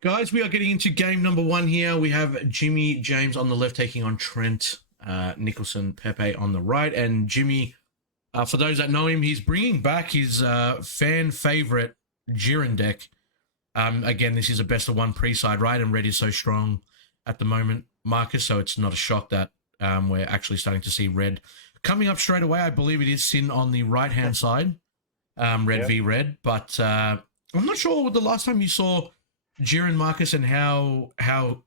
Guys, we are getting into game number one here. We have Jimmy James on the left taking on Trent Nicholson Pepe on the right. And Jimmy, for those that know him, he's bringing back his fan favorite Jiren deck. Again, this is a best of one pre-side, right? And red is so strong at the moment, Marcus, so it's not a shock that we're actually starting to see red coming up straight away. I believe it is Sin on the right-hand side, red v red. But I'm not sure what the last time you saw Jiren, Marcus, and how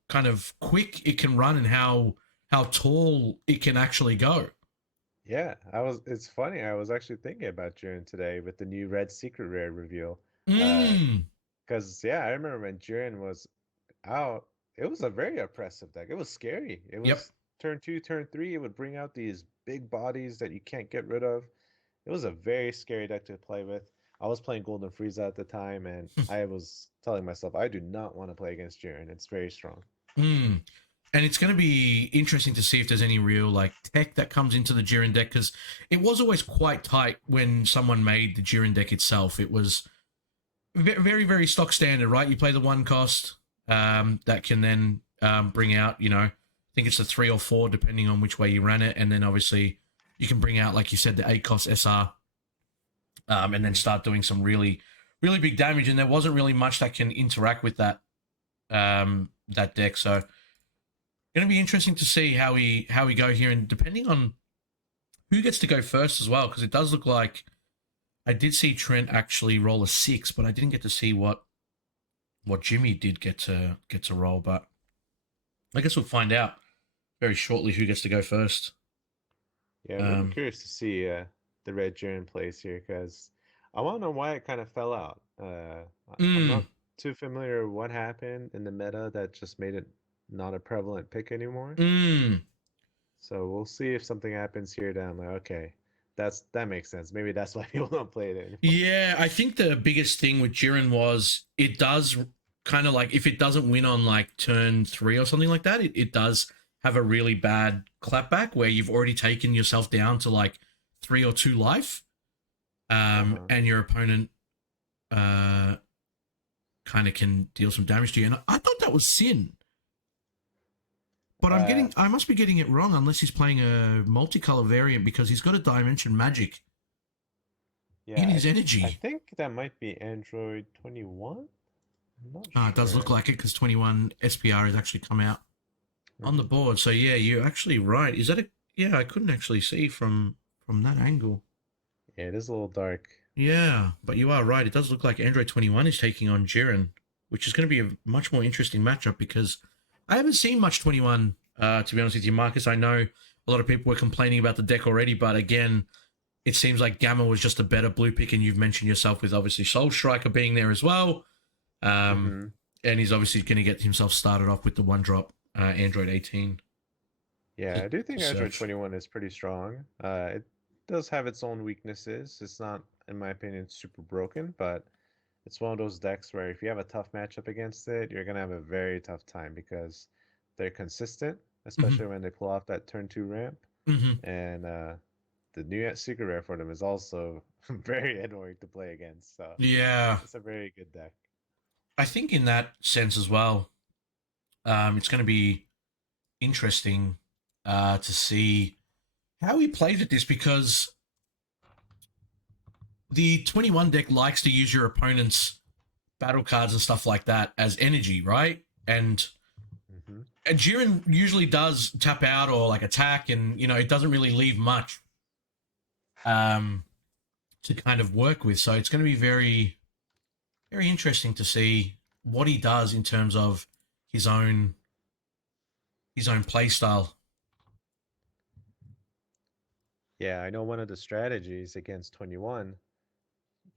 kind of quick it can run and how tall it can actually go. Yeah, it's funny. I was actually thinking about Jiren today with the new red secret rare reveal. Because I remember when Jiren was out, it was a very oppressive deck. It was scary. It was turn 2, turn 3, it would bring out these big bodies that you can't get rid of. It was a very scary deck to play with. I was playing Golden Frieza at the time, and I was telling myself, I do not want to play against Jiren. It's very strong. And it's going to be interesting to see if there's any real like tech that comes into the Jiren deck, because it was always quite tight when someone made the Jiren deck itself. It was very, very stock standard, right? You play the one cost that can then bring out, I think it's the 3 or 4 depending on which way you ran it, and then obviously you can bring out, like you said, the 8 cost SR, and then start doing some really, really big damage. And there wasn't really much that can interact with that that deck. So going to be interesting to see how we go here, and depending on who gets to go first as well, because it does look like I did see Trent actually roll a 6, but I didn't get to see what Jimmy did get to roll. But I guess we'll find out very shortly who gets to go first. Yeah, I'm curious to see the red Jiren plays here, because I want to know why it kind of fell out. I'm not too familiar with what happened in the meta that just made it not a prevalent pick anymore. So we'll see if something happens here that I'm like, okay, that makes sense. Maybe that's why people don't play it anymore. Yeah, I think the biggest thing with Jiren was it does kind of like, if it doesn't win on like turn 3 or something like that, it does have a really bad clapback where you've already taken yourself down to like 3 or 2 life, and your opponent kind of can deal some damage to you. And I thought that was Sin. But I must be getting it wrong unless he's playing a multicolor variant, because he's got a dimension magic in his energy. I think that might be Android 21. I'm not sure. It does look like it, because 21 SPR has actually come out on the board. So yeah, you're actually right. Is that a... Yeah, I couldn't actually see from that angle. Yeah, it is a little dark. Yeah, but you are right. It does look like Android 21 is taking on Jiren, which is going to be a much more interesting matchup, because I haven't seen much 21, to be honest with you, Marcus. I know a lot of people were complaining about the deck already, but again, it seems like Gamma was just a better blue pick, and you've mentioned yourself with obviously Soul Striker being there as well. And he's obviously going to get himself started off with the one-drop Android 18. Yeah, I do think Android 21 is pretty strong. It does have its own weaknesses. It's not, in my opinion, super broken, but it's one of those decks where if you have a tough matchup against it, you're going to have a very tough time, because they're consistent, especially when they pull off that turn 2 ramp. And the new secret rare for them is also very annoying to play against. So yeah, it's a very good deck. I think in that sense as well, it's going to be interesting to see how he plays at this, because the 21 deck likes to use your opponent's battle cards and stuff like that as energy, right? And Jiren usually does tap out or like attack, and it doesn't really leave much to kind of work with. So it's going to be very, very interesting to see what he does in terms of his own play style. Yeah, I know one of the strategies against 21,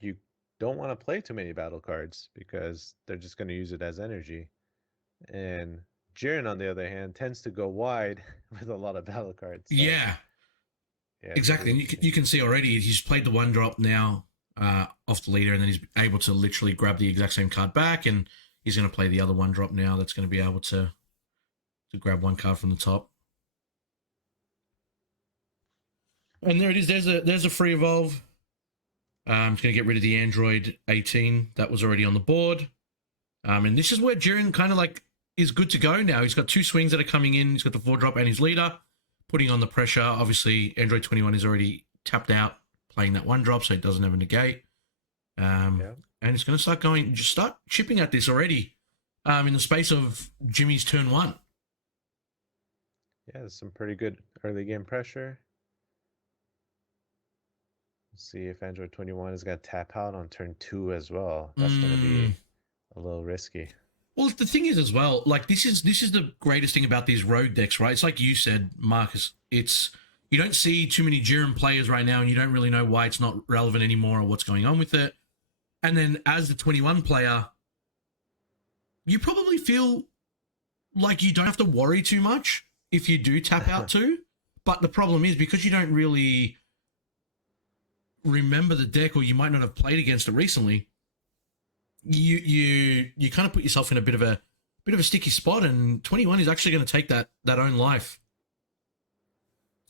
you don't want to play too many battle cards, because they're just going to use it as energy. And Jiren, on the other hand, tends to go wide with a lot of battle cards. So, yeah, exactly. And you can see already he's played the one drop now off the leader, and then he's able to literally grab the exact same card back, and he's going to play the other one drop now that's going to be able to grab one card from the top. And there it is. There's a free evolve. I'm just going to get rid of the Android 18 that was already on the board. And this is where Jiren kind of like is good to go now. He's got 2 swings that are coming in. He's got the 4-drop and his leader, putting on the pressure. Obviously, Android 21 is already tapped out, playing that 1-drop, so it doesn't have a negate. And it's going to start chipping at this already in the space of Jimmy's turn 1. Yeah, there's some pretty good early game pressure. Let's see if Android 21 is going to tap out on turn 2 as well. That's going to be a little risky. Well, the thing is as well, like this is the greatest thing about these road decks, right? It's like you said, Marcus. It's you don't see too many Jiren players right now, and you don't really know why it's not relevant anymore or what's going on with it. And then as the 21 player, you probably feel like you don't have to worry too much if you do tap out too. But the problem is because you don't really remember the deck, or you might not have played against it recently, you kind of put yourself in a bit of a sticky spot, and 21 is actually going to take that own life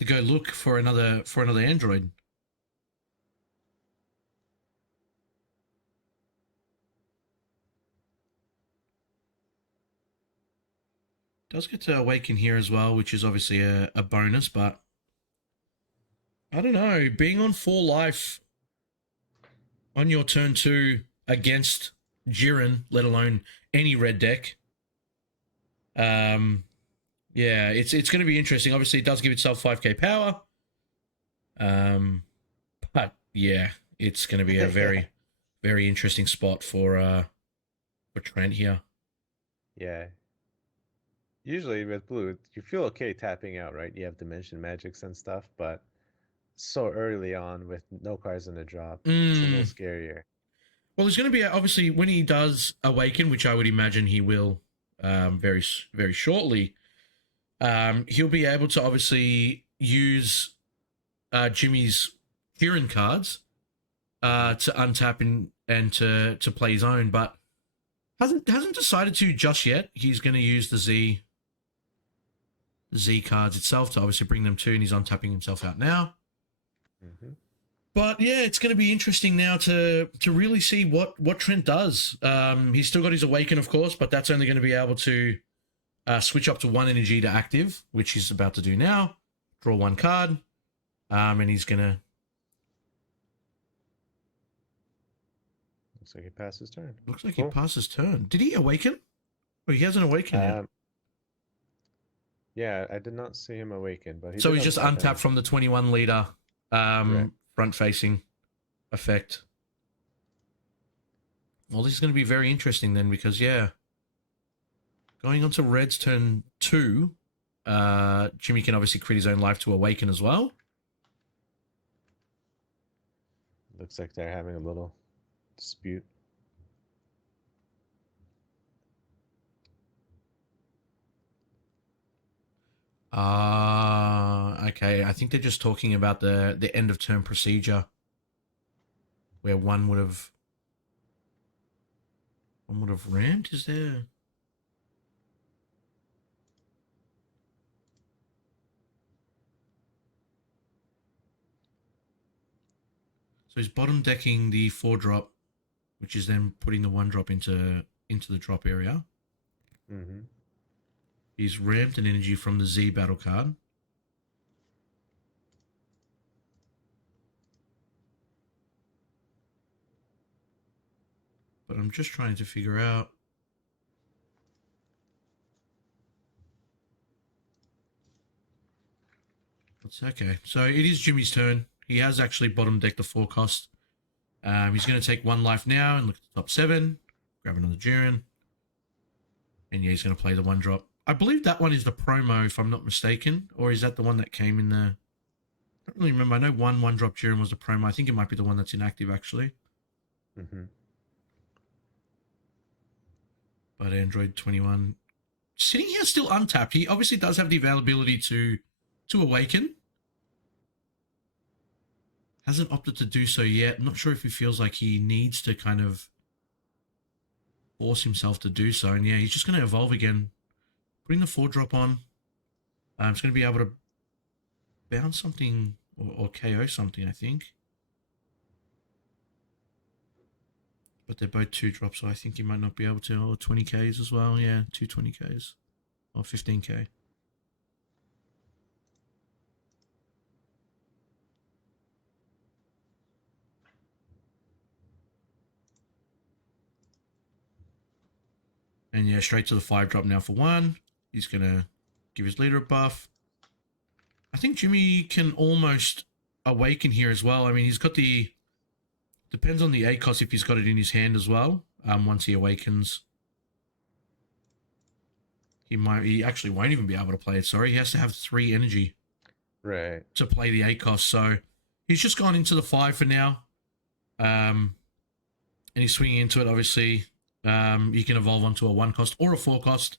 to go look for another Android. Does get to awaken here as well, which is obviously a bonus, but I don't know. Being on 4 life on your turn 2 against Jiren, let alone any red deck, yeah, it's going to be interesting. Obviously, it does give itself 5k power, but yeah, it's going to be a very, very interesting spot for Trent here. Yeah. Usually with blue, you feel okay tapping out, right? You have dimension magics and stuff, but so early on with no cards in the drop, it's a little scarier. Well, there's going to be obviously when he does awaken, which I would imagine he will very, very shortly. He'll be able to obviously use Jimmy's Jiren cards to untap and to play his own, but hasn't decided to just yet. He's going to use the Z cards itself to obviously bring them to, and he's untapping himself out now. But yeah, it's going to be interesting now to really see what Trent does. He's still got his awaken, of course, but that's only going to be able to switch up to 1 energy to active, which he's about to do now. Draw 1 card, and he's going to... Looks like he passed his turn. Looks like he passed his turn. Did he awaken? Oh, he hasn't awakened yet. Yeah, I did not see him awaken, but so he's just untapped from the 21 leader front-facing effect. Well, this is going to be very interesting then, because yeah, going on to Red's turn 2, Jimmy can obviously crit his own life to awaken as well. Looks like they're having a little dispute. Okay. I think they're just talking about the end of turn procedure, where one would have rammed. Is there? So he's bottom decking the 4-drop, which is then putting the 1-drop into the drop area. He's ramped an energy from the Z battle card. But I'm just trying to figure out... That's okay. So it is Jimmy's turn. He has actually bottom decked the 4 cost. He's going to take 1 life now and look at the top 7. Grab another Jiren. And yeah, he's going to play the 1-drop. I believe that one is the promo, if I'm not mistaken. Or is that the one that came in the... I don't really remember. I know 1-drop Jiren was the promo. I think it might be the one that's inactive, actually. But Android 21... sitting here still untapped. He obviously does have the availability to awaken. Hasn't opted to do so yet. I'm not sure if he feels like he needs to kind of force himself to do so. And yeah, he's just going to evolve again. Putting the 4-drop on. It's going to be able to bounce something or KO something, I think. but they're both 2 drops, so I think you might not be able to. Or 20Ks as well. Yeah, 220Ks or 15K. And yeah, straight to the 5-drop now for 1. He's going to give his leader a buff. I think Jimmy can almost awaken here as well. I mean, he's got the... Depends on the ACOS if he's got it in his hand as well. Once he awakens. He actually won't even be able to play it, sorry. He has to have 3 energy. Right. To play the ACOS. So he's just gone into the 5 for now. And he's swinging into it, obviously. You can evolve onto a 1 cost or a 4 cost.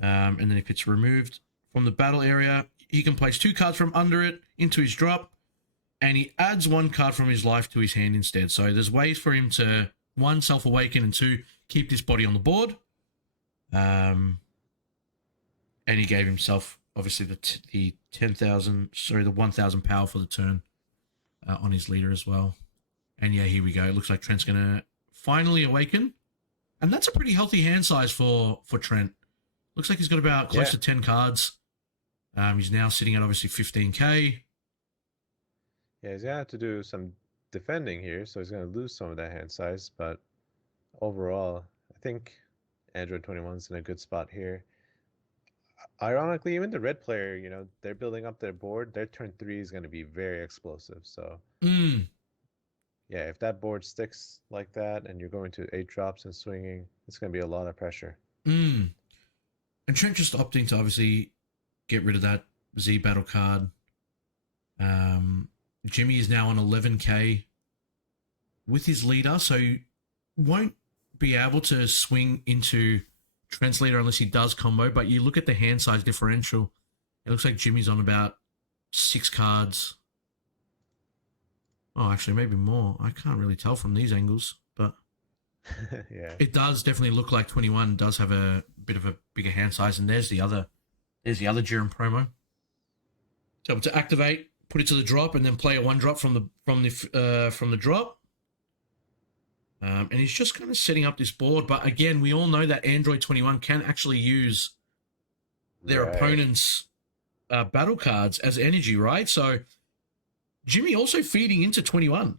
And then if it's removed from the battle area, he can place 2 cards from under it into his drop. And he adds 1 card from his life to his hand instead. So there's ways for him to, 1, self-awaken, and 2, keep this body on the board. And he gave himself, obviously, the 10,000, sorry, the 1,000 power for the turn on his leader as well. And yeah, here we go. It looks like Trent's going to finally awaken. And that's a pretty healthy hand size for Trent. Looks like he's got about close to 10 cards. He's now sitting at obviously 15K. Yeah, he's going to have to do some defending here, so he's going to lose some of that hand size. But overall, I think Android 21's in a good spot here. Ironically, even the red player, you know, they're building up their board. Their turn 3 is going to be very explosive. So, yeah, if that board sticks like that and you're going to 8 drops and swinging, it's going to be a lot of pressure. And Trent just opting to obviously get rid of that Z battle card. Jimmy is now on 11K with his leader, so won't be able to swing into Trent's leader unless he does combo. But you look at the hand size differential, it looks like Jimmy's on about 6 cards. Oh, actually, maybe more. I can't really tell from these angles, but Yeah, it does definitely look like 21 does have a bit of a bigger hand size. And there's the other Jiren promo. So to activate, put it to the drop, and then play a 1-drop from the drop. And he's just kind of setting up this board. But again, we all know that Android 21 can actually use their opponent's battle cards as energy, right? So Jimmy also feeding into 21.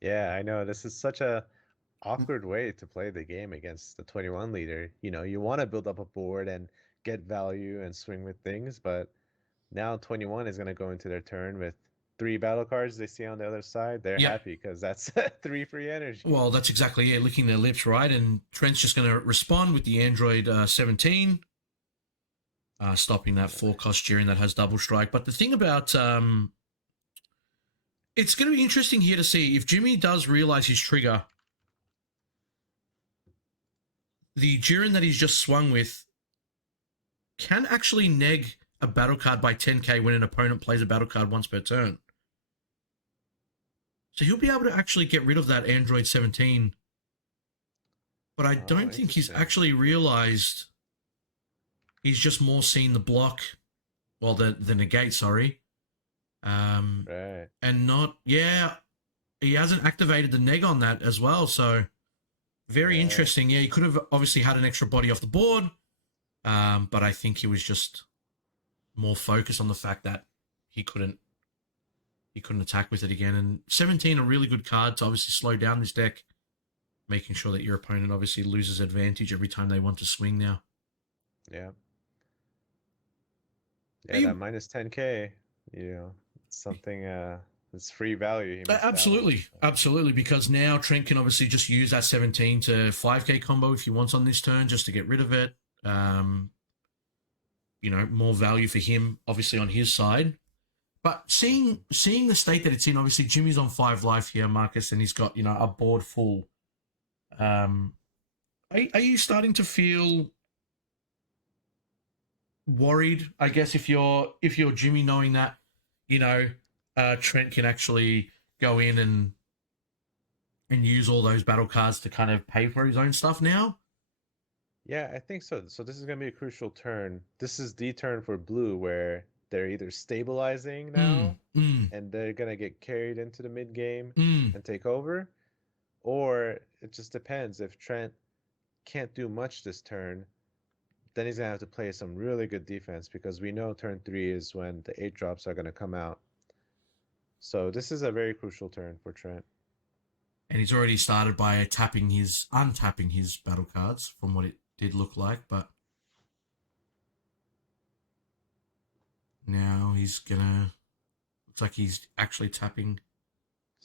Yeah, I know. This is such a awkward way to play the game against the 21 leader. You know, you want to build up a board and get value and swing with things, but now 21 is going to go into their turn with 3 battle cards they see on the other side. They're happy because that's 3 free energy. Well, that's exactly it, licking their lips, right? And Trent's just going to respond with the Android 17, stopping that 4-cost Jiren that has double strike. But the thing about... it's going to be interesting here to see if Jimmy does realize his trigger. The Jiren that he's just swung with can actually neg a battle card by 10k when an opponent plays a battle card once per turn. So he'll be able to actually get rid of that Android 17. But I don't think he's actually realized he's just more seen the block, well, the negate, sorry. Right. And not, he hasn't activated the neg on that as well. So very interesting. Yeah, he could have obviously had an extra body off the board. But I think he was just more focused on the fact that he couldn't attack with it again. And 17, a really good card to obviously slow down this deck, making sure that your opponent obviously loses advantage every time they want to swing now. Yeah. Yeah, that minus 10k, you know, it's something, it's free value. Absolutely, because now Trent can obviously just use that 17 to 5k combo if he wants on this turn, just to get rid of it. You know, more value for him, obviously, on his side. But seeing the state that it's in, obviously, Jimmy's on 5 life here, Marcus, and he's got, you know, a board full. Are you starting to feel worried, I guess, if you're Jimmy, knowing that, you know, Trent can actually go in and use all those battle cards to kind of pay for his own stuff now? Yeah, I think so. So this is going to be a crucial turn. This is the turn for blue where they're either stabilizing now and they're going to get carried into the mid game and take over, Or it just depends. If Trent can't do much this turn, then he's gonna have to play some really good defense because we know turn 3 is when the 8 drops are gonna come out. So this is a very crucial turn for Trent. And he's already started by untapping his battle cards from what it did look like, but now he's gonna, looks like he's actually tapping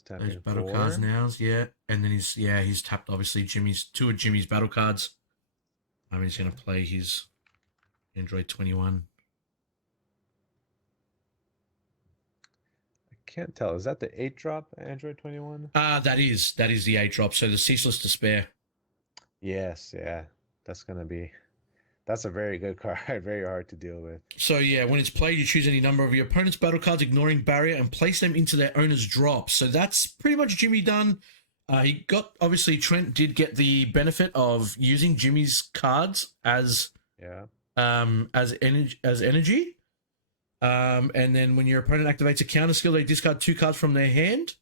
those battle 4. cards now, yeah. And then he's tapped obviously two of Jimmy's battle cards. I mean, he's gonna play his Android 21. I can't tell. Is that the 8 drop Android 21? That is the 8 drop. So the Ceaseless Despair. Yes, yeah. That's a very good card. Very hard to deal with. So yeah, when it's played, you choose any number of your opponent's battle cards, ignoring barrier, and place them into their owner's drop. So that's pretty much Jimmy done. He got, obviously Trent did get the benefit of using Jimmy's cards as energy. And then when your opponent activates a counter skill, they discard 2 cards from their hand.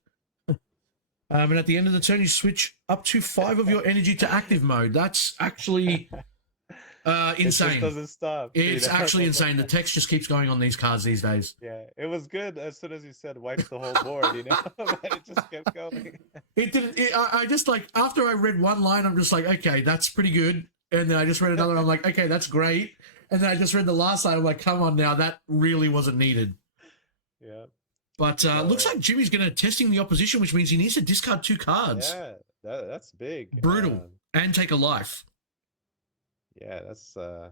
And at the end of the turn, you switch up to 5 of your energy to active mode. That's actually insane. It just doesn't stop. It's actually insane. The text just keeps going on these cards these days. Yeah, it was good as soon as you said wipe the whole board, you know? But it just kept going. It didn't. I just like, after I read one line, I'm just like, okay, that's pretty good. And then I just read another, I'm like, okay, that's great. And then I just read the last line, I'm like, come on now, that really wasn't needed. Yeah. But looks like Jimmy's going to testing the opposition, which means he needs to discard 2 cards. Yeah, that's big. Brutal. And take a life. Yeah, that's wow,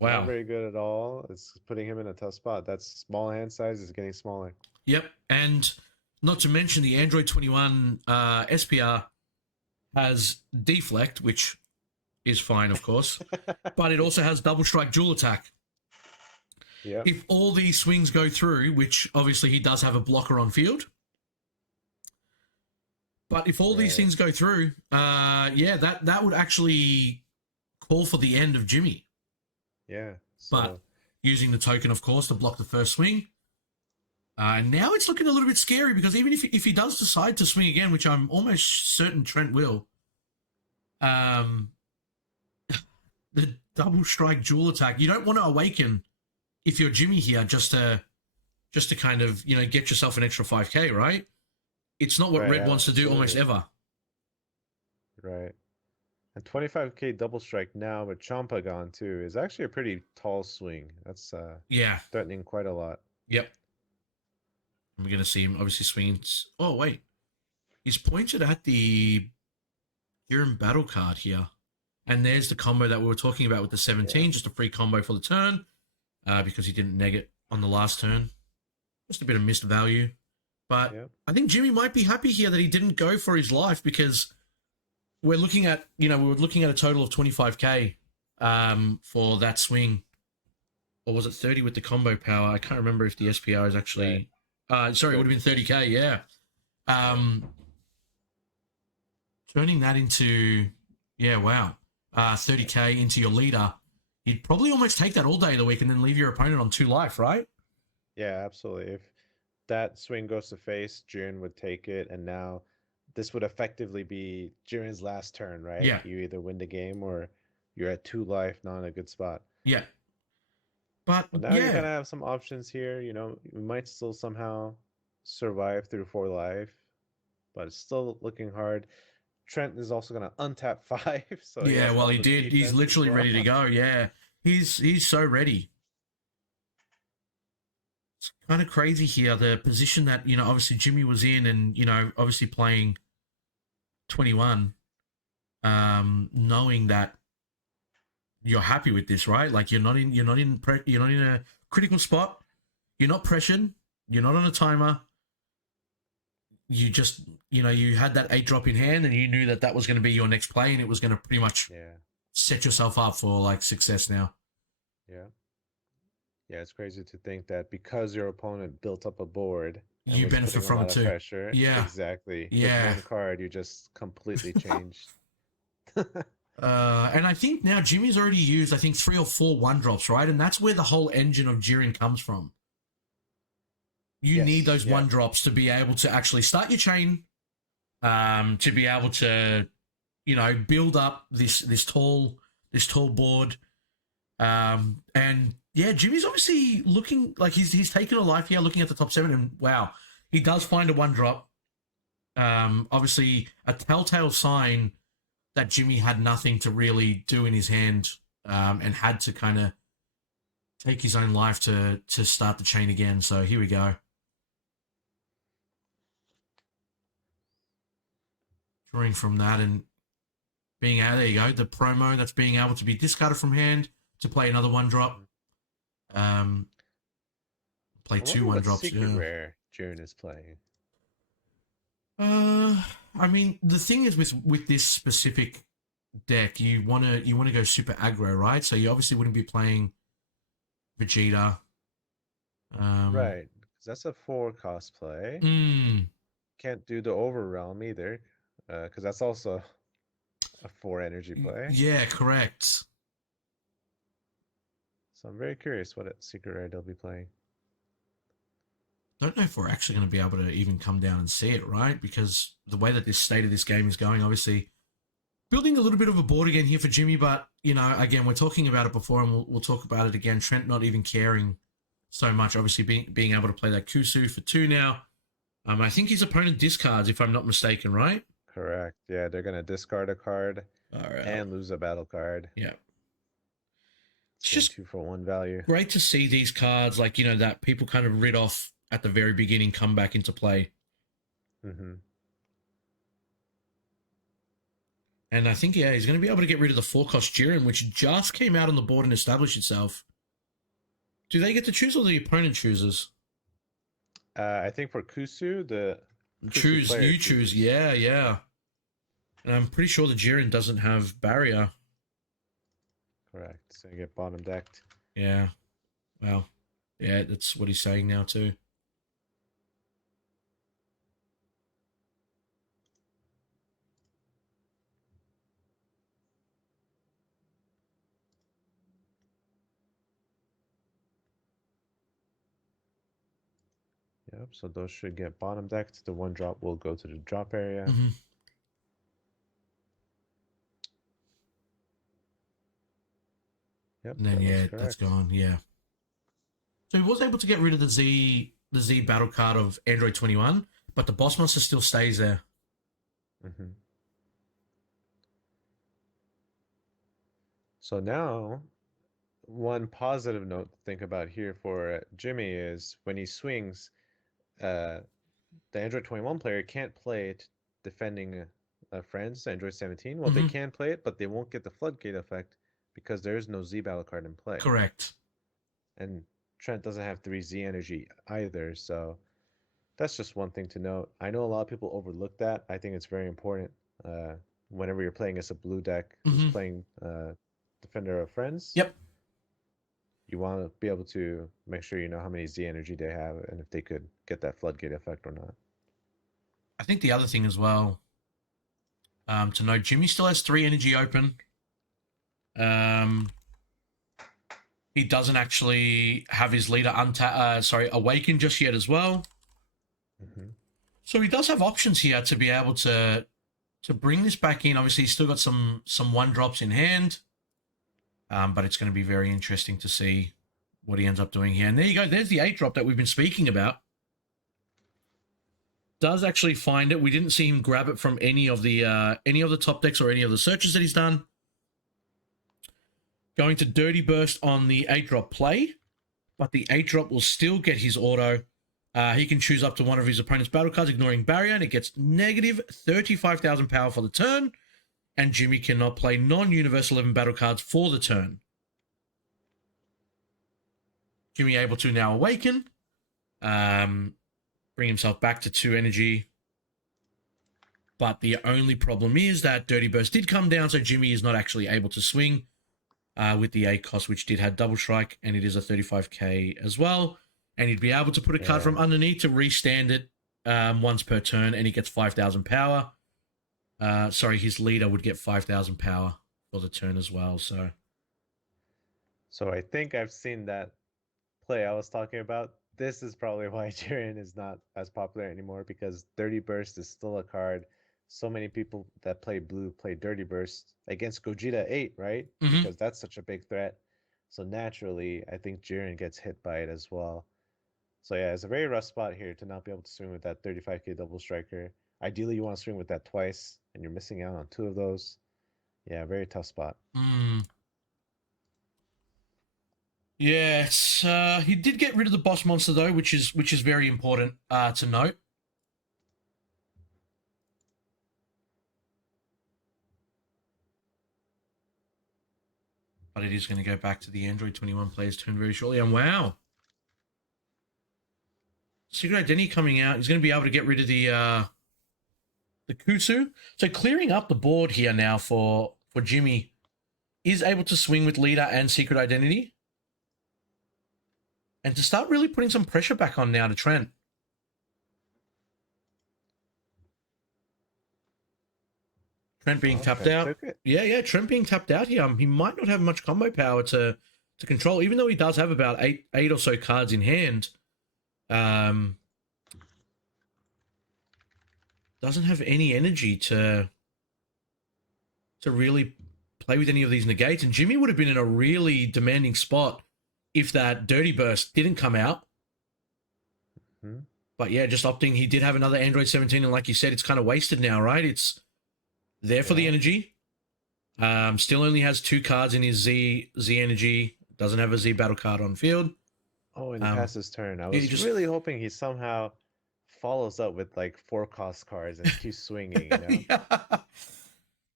not very good at all. It's putting him in a tough spot. That small hand size is getting smaller. Yep. And not to mention the Android 21 SPR has deflect, which is fine, of course, but it also has double strike dual attack. Yeah. If all these swings go through, which obviously he does have a blocker on field, but if all these things go through, that would actually call for the end of Jimmy. Yeah. But using the token, of course, to block the first swing. Now it's looking a little bit scary because even if he does decide to swing again, which I'm almost certain Trent will, the double strike dual attack, you don't want to awaken if you're Jimmy here just to kind of, get yourself an extra 5k, right? It's not what Red wants to do almost ever. Right. And 25k double strike now with Champa gone too is actually a pretty tall swing. That's threatening quite a lot. Yep. We're going to see him obviously swinging. Oh, wait. He's pointed at the Jiren battle card here. And there's the combo that we were talking about with the 17, just a free combo for the turn because he didn't neg it on the last turn. Just a bit of missed value. But I think Jimmy might be happy here that he didn't go for his life because we're looking at, we were looking at a total of 25k for that swing. Or was it 30 with the combo power? I can't remember if the SPR is actually... sorry, it would have been 30k, yeah. Turning that into... Yeah, wow. 30k into your leader. You'd probably almost take that all day of the week and then leave your opponent on 2 life, right? Yeah, absolutely. If that swing goes to face, Jiren would take it, and now this would effectively be Jiren's last turn, right? Yeah. You either win the game or you're at 2 life, not in a good spot. Yeah. But now you're gonna have some options here. You might still somehow survive through 4 life, but it's still looking hard. Trent is also gonna untap 5. So yeah, well, he did. He's literally ready to go. Yeah, he's so ready. It's kind of crazy here. The position that obviously Jimmy was in, and obviously playing 21, knowing that you're happy with this, right? Like you're not in a critical spot. You're not pressured. You're not on a timer. You just, you had that 8 drop in hand and you knew that was going to be your next play and it was going to pretty much set yourself up for like success now. Yeah. Yeah, it's crazy to think that because your opponent built up a board, you benefit from it too. Pressure, yeah. Exactly. Yeah. With 1 card, you just completely changed. And I think now Jimmy's already used, 3 or 4 1-drops, right? And that's where the whole engine of Jiren comes from. You need those 1-drops to be able to actually start your chain to be able to, build up this tall board. And yeah, Jimmy's obviously looking like he's taken a life here, looking at the top 7, and wow, he does find a 1-drop. Obviously a telltale sign that Jimmy had nothing to really do in his hand, and had to kind of take his own life to start the chain again. So here we go. Drawing from that and being out, there you go, the promo that's being able to be discarded from hand to play another 1-drop. Play I two wonder what 1-drops. secret Yeah. rare Jiren is playing. I mean, the thing is with this specific deck, you wanna go super aggro, right? So you obviously wouldn't be playing Vegeta. Right, because that's a 4-cost play. Mm, Can't do the Overrealm either, because that's also a 4 energy play. yeah, correct. So I'm very curious what secret rare they'll be playing. Don't know if we're actually going to be able to even come down and see it, right? Because the way that this state of this game is going, obviously building a little bit of a board again here for Jimmy, but again, we're talking about it before, and we'll talk about it again. Trent not even caring so much, obviously being able to play that Kusu for 2 now. I think his opponent discards, if I'm not mistaken, right? Correct. Yeah, they're gonna discard a card All right. and lose a battle card. Yeah. It's just 2-for-1 value. great to see these cards, like, that people kind of rid off at the very beginning, come back into play. Mm-hmm. And I think, yeah, he's going to be able to get rid of the 4-cost Jiren, which just came out on the board and established itself. Do they get to choose, or the opponent chooses? I think for Kusu, the Choose, player you choose. chooses. Yeah. And I'm pretty sure the Jiren doesn't have barrier. Correct. So you get bottom decked. Yeah. Well, yeah, that's what he's saying now too. Yep, so those should get bottom decked. The 1-drop will go to the drop area. Mm-hmm. Yep, And then, yeah, that's gone. Yeah. So he was able to get rid of the Z battle card of Android 21, but the boss monster still stays there. Mm-hmm. So now, one positive note to think about here for Jimmy is when he swings, the Android 21 player can't play it defending friends, Android 17. Well, they Mm-hmm. can play it, but they won't get the floodgate effect because there is no Z battle card in play. Correct. And Trent doesn't have 3 Z energy either, so that's just one thing to note. I know a lot of people overlook that. I think it's very important. Whenever you're playing as a blue deck who's Mm-hmm. playing Defender of Friends, Yep. you want to be able to make sure you know how many Z energy they have and if they could get that floodgate effect or not. I think the other thing as well, to note, Jimmy still has 3 energy open. He doesn't actually have his leader awakened just yet as well. Mm-hmm. So he does have options here to be able to bring this back in. Obviously, he's still got some 1-drops in hand, but it's going to be very interesting to see what he ends up doing here. And there you go. There's the 8-drop that we've been speaking about. Does actually find it. We didn't see him grab it from any of the top decks or any of the searches that he's done. Going to Dirty Burst on the 8-drop play, but the 8-drop will still get his auto. He can choose up to one of his opponent's battle cards, ignoring barrier, and it gets negative 35,000 power for the turn. And Jimmy cannot play non-Universe 11 battle cards for the turn. Jimmy able to now awaken, bring himself back to 2 energy. But the only problem is that Dirty Burst did come down, so Jimmy is not actually able to swing with the 8 cost, which did have double strike, and it is a 35k as well. And he'd be able to put a card from underneath to restand it once per turn, and he gets 5,000 power. His leader would get 5,000 power for the turn as well. So I think I've seen that play I was talking about. This is probably why Jiren is not as popular anymore, because Dirty Burst is still a card so many people that play blue play Dirty Burst against Gogeta 8, right? Mm-hmm. Because that's such a big threat. So naturally, I think Jiren gets hit by it as well. So yeah, it's a very rough spot here to not be able to swing with that 35k double striker. Ideally, you want to swing with that twice, and you're missing out on two of those. Yeah, very tough spot. Mm. Yes, he did get rid of the boss monster though, which is very important to note. But it is going to go back to the Android 21 player's turn very shortly. And wow, Secret Identity coming out. He's going to be able to get rid of the Kusu. So clearing up the board here now for Jimmy is able to swing with Leader and Secret Identity. And to start really putting some pressure back on now to Trent. Trent being tapped Trent out. took it. Yeah, Trent being tapped out here. He might not have much combo power to control, even though he does have about eight or so cards in hand. Doesn't have any energy to really play with any of these negates. And Jimmy would have been in a really demanding spot if that Dirty Burst didn't come out. Hmm. But yeah, just opting. He did have another Android 17, and like you said, it's kind of wasted now, right? It's there for the energy. Still only has 2 cards in his Z energy. Doesn't have a Z battle card on field. Oh, and he passed his turn. I he was just- really hoping he somehow follows up with like 4 cost cards and keeps swinging, you know? Yeah.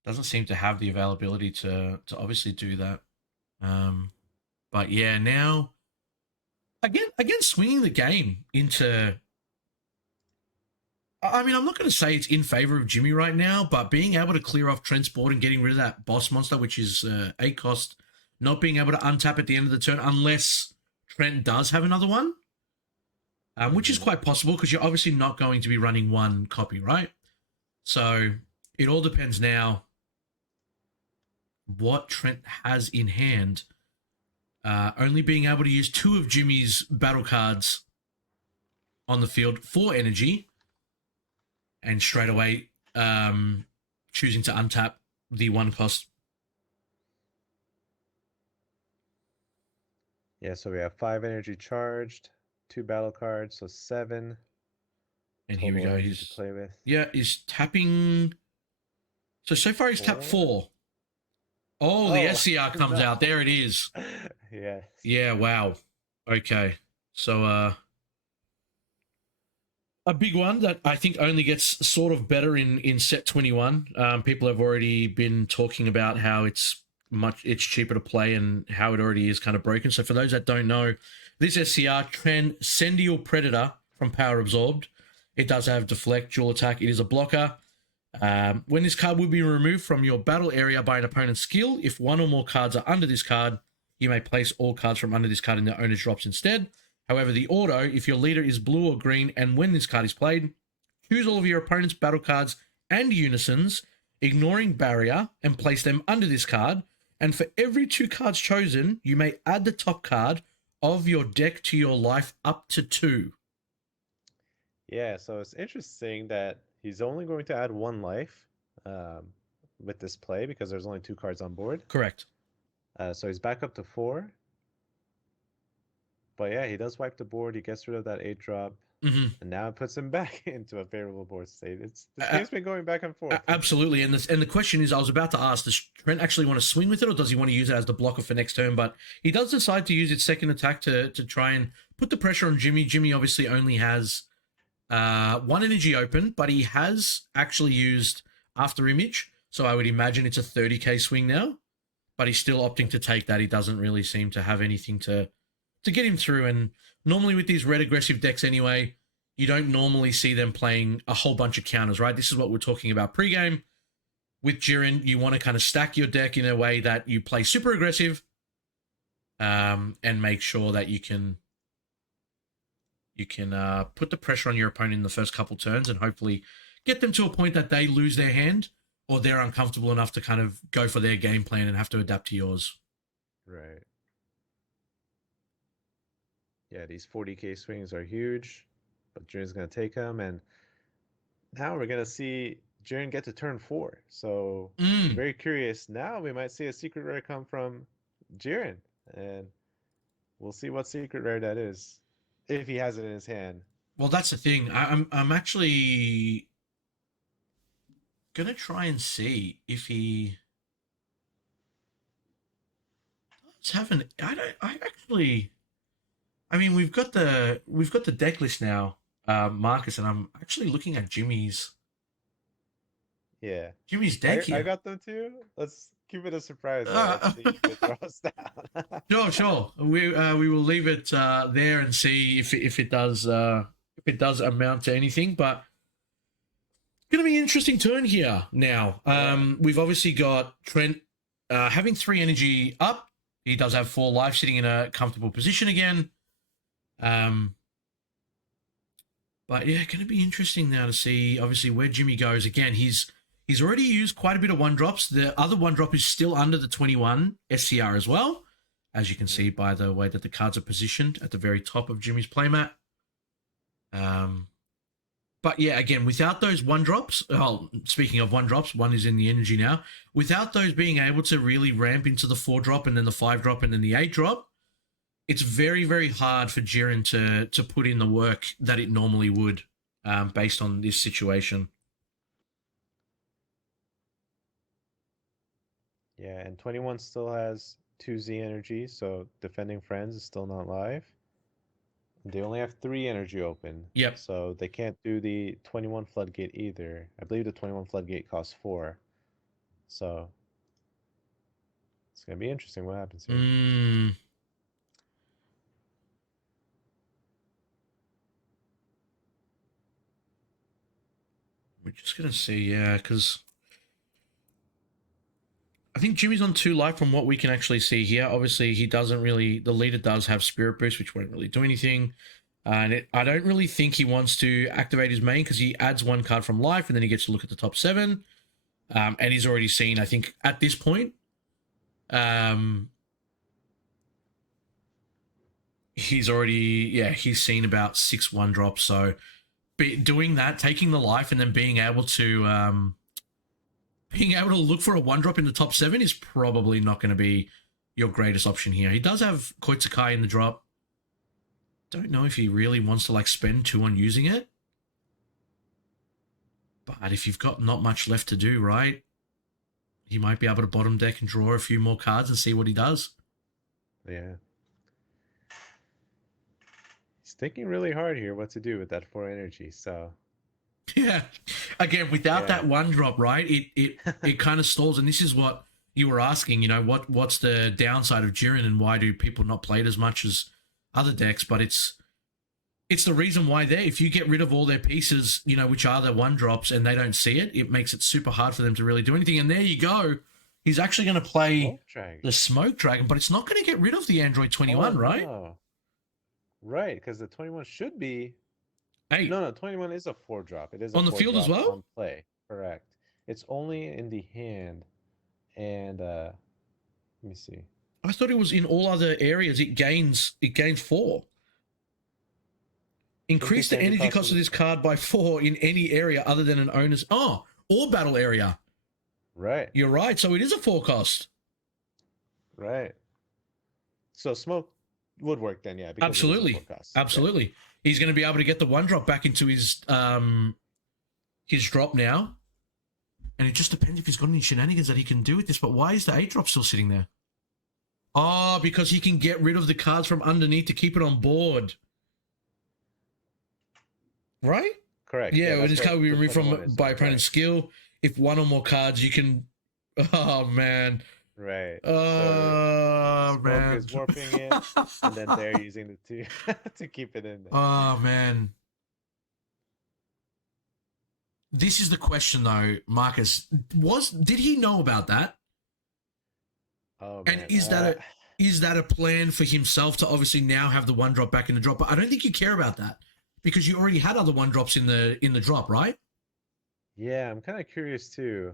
Doesn't seem to have the availability to obviously do that. But yeah, now again swinging the game into. I mean, I'm not going to say it's in favor of Jimmy right now, but being able to clear off Trent's board and getting rid of that boss monster, which is 8 cost, not being able to untap at the end of the turn unless Trent does have another one, which is quite possible because you're obviously not going to be running one copy, right? So it all depends now what Trent has in hand. Only being able to use 2 of Jimmy's battle cards on the field for energy. And straight away choosing to untap the 1 cost. Yeah, so we have 5 energy charged, 2 battle cards, so 7. And here we go. He's to play with. Yeah, he's tapping. So far he's tapped 4. Oh, the SCR comes out. There it is. Yes. Yeah, wow. Okay. So a big one that I think only gets sort of better in set 21. People have already been talking about how it's cheaper to play and how it already is kind of broken. So for those that don't know, this SCR, Transcendial Predator from Power Absorbed. It does have Deflect, Dual Attack. It is a blocker. When this card will be removed from your battle area by an opponent's skill, if 1 or more cards are under this card, you may place all cards from under this card in their owner's drops instead. However, the auto, if your leader is blue or green, and when this card is played, choose all of your opponent's battle cards and unisons, ignoring barrier, and place them under this card. And for every 2 cards chosen, you may add the top card of your deck to your life up to 2. Yeah, so it's interesting that he's only going to add 1 life with this play because there's only 2 cards on board. Correct. So he's back up to 4. But yeah, he does wipe the board. He gets rid of that 8 drop. Mm-hmm. And now it puts him back into a favorable board state. This game's been going back and forth. Absolutely. And the question is, I was about to ask, does Trent actually want to swing with it or does he want to use it as the blocker for next turn? But he does decide to use its second attack to try and put the pressure on Jimmy. Jimmy obviously only has 1 energy open, but he has actually used After Image. So I would imagine it's a 30k swing now. But he's still opting to take that. He doesn't really seem to have anything to get him through. And normally with these red aggressive decks anyway, you don't normally see them playing a whole bunch of counters, right? This is what we're talking about pregame. With Jiren, you want to kind of stack your deck in a way that you play super aggressive and make sure that you can put the pressure on your opponent in the first couple turns and hopefully get them to a point that they lose their hand or they're uncomfortable enough to kind of go for their game plan and have to adapt to yours. Right. Yeah, these 40k swings are huge, but Jiren's going to take them. And now we're going to see Jiren get to turn 4. So I'm Mm. very curious. Now we might see a secret rare come from Jiren, and we'll see what secret rare that is if he has it in his hand. Well, that's the thing. I'm actually gonna try and see if he does have an. I don't. I actually. I mean, we've got the deck list now, Marcus, and I'm actually looking at Yeah. Jimmy's deck I here. got them too. Let's keep it a surprise though. Uh, Let's see if it throws down. sure. We will leave it there and see if it does amount to anything. But it's gonna be an interesting turn here now. Yeah. We've obviously got Trent having 3 energy up. He does have 4 life, sitting in a comfortable position again. But yeah, going to be interesting now to see obviously where Jimmy goes. Again, he's already used quite a bit of 1-drops. The other 1-drop is still under the 21 SCR as well, as you can see by the way that the cards are positioned at the very top of Jimmy's playmat. But yeah, again, without those 1-drops, oh, speaking of 1-drops, one is in the energy now. Without those being able to really ramp into the 4-drop and then the 5-drop and then the 8-drop, it's very, very hard for Jiren to put in the work that it normally would, based on this situation. Yeah, and 21 still has 2Z energy, so defending friends is still not live. They only have 3 energy open. Yep. So they can't do the 21 floodgate either. I believe the 21 floodgate costs 4. So it's gonna be interesting what happens here. We're just going to see, yeah, because I think Jimmy's on 2 life from what we can actually see here. Obviously, he doesn't really, the leader does have Spirit Boost, which won't really do anything. And I don't really think he wants to activate his main because he adds 1 card from life and then he gets to look at the top 7. And he's already seen, I think, at this point, he's seen about 6 1-drops. So doing that, taking the life, and then being able to look for a 1-drop in the top 7 is probably not going to be your greatest option here. He does have Koitsukai in the drop. Don't know if he really wants to spend 2 on using it. But if you've got not much left to do, right, he might be able to bottom deck and draw a few more cards and see what he does. Yeah. He's thinking really hard here what to do with that 4 energy, so. Yeah. Again, without that 1-drop, right, it kind of stalls. And this is what you were asking, what's the downside of Jiren and why do people not play it as much as other decks? But it's the reason why if you get rid of all their pieces, which are the 1-drops, and they don't see it, it makes it super hard for them to really do anything. And there you go. He's actually going to play the Smoke Dragon, but it's not going to get rid of the Android 21, right? No. Right, because the 21 should be 8. No, 21 is a 4-drop. It is on the field as well. On play, correct. It's only in the hand, and let me see. I thought it was in all other areas. It gains 4. Increase the energy cost of this card by 4 in any area other than an owner's or battle area. Right. You're right. So it is a 4 cost. Right. So smoke would work then, yeah. Absolutely. Absolutely. Okay. He's going to be able to get the 1-drop back into his drop now. And it just depends if he's got any shenanigans that he can do with this. But why is the 8-drop still sitting there? Oh, because he can get rid of the cards from underneath to keep it on board. Right? Correct. Yeah, when this card will be removed by opponent's skill. If 1 or more cards, you can... Oh, man. Right. Oh, so man. Is warping it, and then they're using the 2 to keep it in there. Oh, man. This is the question, though, Marcus. Did he know about that? Oh, man. And is that a plan for himself to obviously now have the 1-drop back in the drop? But I don't think you care about that because you already had other 1-drops in the drop, right? Yeah, I'm kind of curious too.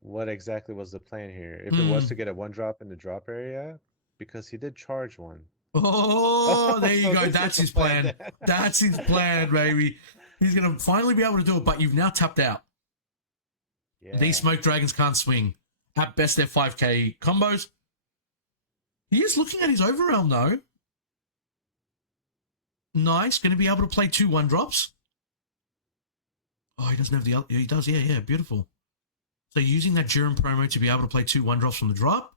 What exactly was the plan here? If it was to get a 1-drop in the drop area, because he did charge 1. Oh, there you go. That's his plan. That's his plan, baby. He's going to finally be able to do it, but you've now tapped out. These smoke dragons can't swing. At best, they're 5k combos. He is looking at his overrealm, though. Nice. Going to be able to play 2 1-drops. Oh, he doesn't have the other. He does, yeah. Beautiful. So using that Jiren promo to be able to play 2 1-drops from the drop.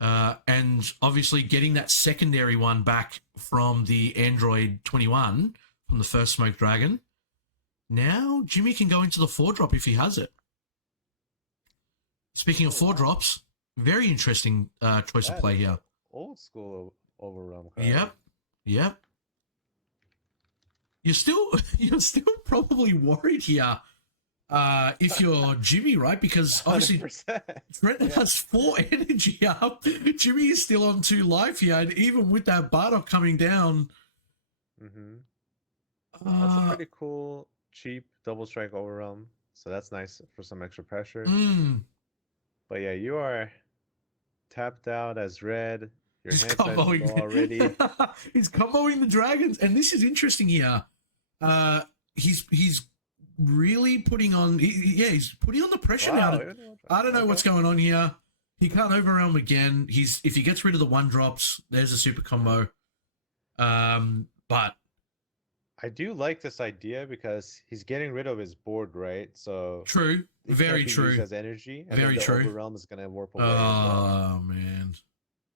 And obviously getting that secondary one back from the Android 21 from the first Smoke Dragon. Now Jimmy can go into the 4-drop if he has it. Speaking of 4-drops, very interesting choice of play here. Old school overrealm card. Yep. You're still probably worried here if you're Jimmy, right? Because obviously 100%. Trent has 4 energy up. Jimmy is still on 2 life here, and even with that Bardock coming down. That's a pretty cool, cheap double strike overrealm. So that's nice for some extra pressure. But yeah, you are tapped out as red. Your He's hand's comboing already. He's comboing the dragons, and this is interesting here. He's really putting on. He's putting on the pressure now. I don't know what's going on here. He can't overwhelm again. If he gets rid of the 1-drops, there's a super combo. But I do like this idea because he's getting rid of his board, right? So true, very true. As energy, and very then the true. Overrealm is gonna warp away. Oh man.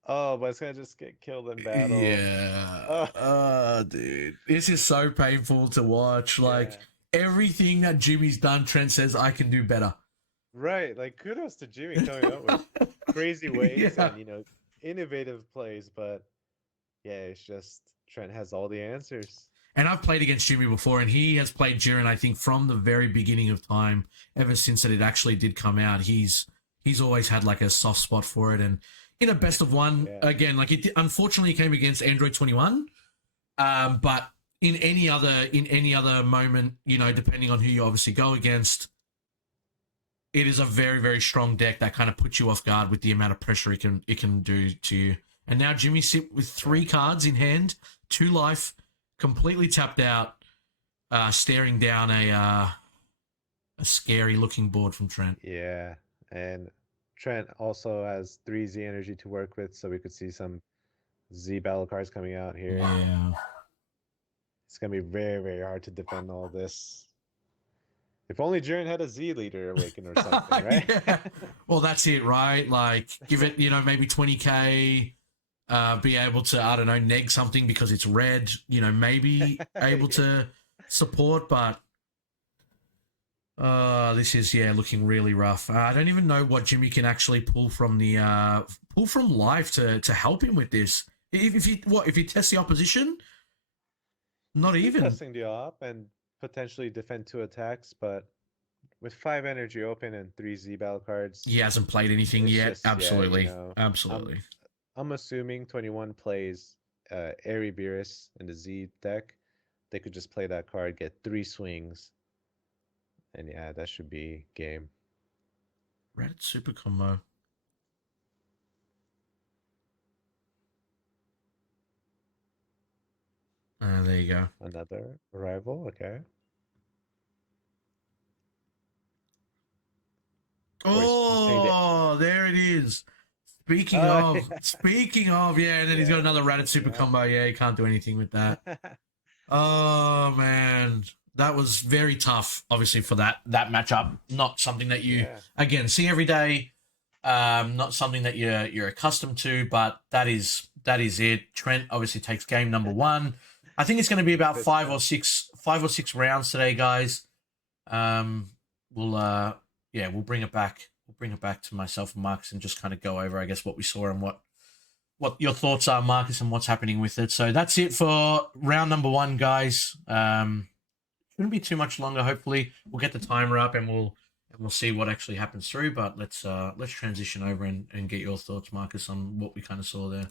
Oh, but it's gonna just get killed in battle. Yeah. Dude, this is so painful to watch. Like everything that Jimmy's done, Trent says I can do better. Right. Like kudos to Jimmy coming up with crazy ways and innovative plays, but yeah, it's just Trent has all the answers. And I've played against Jimmy before, and he has played Jiren, I think, from the very beginning of time, ever since that it actually did come out. He's always had like a soft spot for it. And in a best of one, again, like it unfortunately came against Android 21. But in any other moment, depending on who you obviously go against, it is a very, very strong deck that kind of puts you off guard with the amount of pressure it can do to you. And now Jimmy sit with 3 cards in hand, 2 life, completely tapped out, staring down a scary looking board from Trent. Yeah, and Trent also has 3 Z energy to work with, so we could see some Z battle cards coming out here. Yeah. It's gonna be very, very hard to defend all this. If only Jiren had a Z leader awaken or something, right? Yeah. Well, that's it, right? Like, give it, maybe 20k, be able to, I don't know, neg something because it's red, maybe able to support, but this is, looking really rough. I don't even know what Jimmy can actually pull from life to help him with this. If he tests the opposition? Not even. Testing the op and potentially defend 2 attacks, but with 5 energy open and 3 Z battle cards. He hasn't played anything yet. Absolutely. Absolutely. I'm assuming 21 plays Airy Beerus in the Z deck. They could just play that card, get 3 swings. And yeah, that should be game. Red super combo. There you go. Another rival, okay. Oh, there it is. Speaking of, and then he's got another Raditz super combo. Yeah, he can't do anything with that. Oh man, that was very tough. Obviously for that matchup, not something that you again see every day. Not something that you're accustomed to, but that is it. Trent obviously takes game number 1. I think it's going to be about 5 or 6 rounds today, guys. We'll bring it back. We'll bring it back to myself and Marcus and just kind of go over, I guess, what we saw and what your thoughts are, Marcus, and what's happening with it. So that's it for round number 1, guys. Shouldn't be too much longer. Hopefully, we'll get the timer up and we'll see what actually happens through. But let's transition over and get your thoughts, Marcus, on what we kind of saw there.